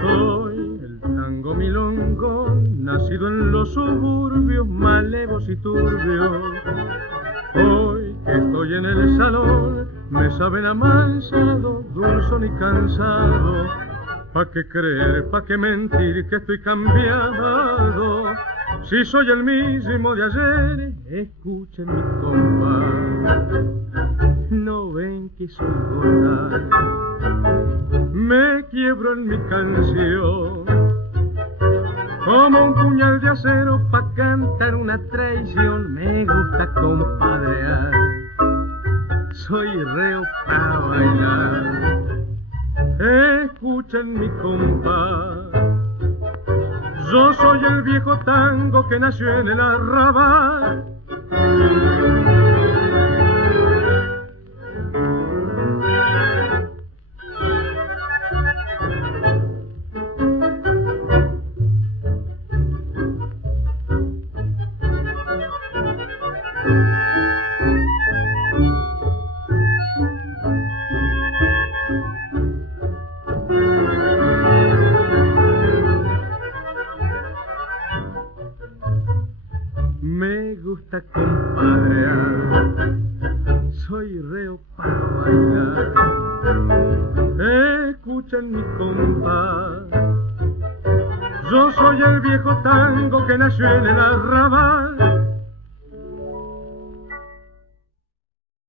Soy el tango milongo, nacido en los suburbios malevos y turbios. Hoy que estoy en el salón, me saben amansado, dulzón y cansado. ¿Pa' qué creer, pa' qué mentir que estoy cambiado? Si soy el mismo de ayer, escuchen mi compás. No ven que soy gorda, me quiebro en mi canción, como un puñal de acero pa' cantar una traición. Me gusta compadrear, soy reo pa' bailar. Escuchen mi compás, yo soy el viejo tango que nació en el arrabal. Me gusta compadrear, soy reo para bailar. Escuchen mi compás, yo soy el viejo tango que nació en el arrabal.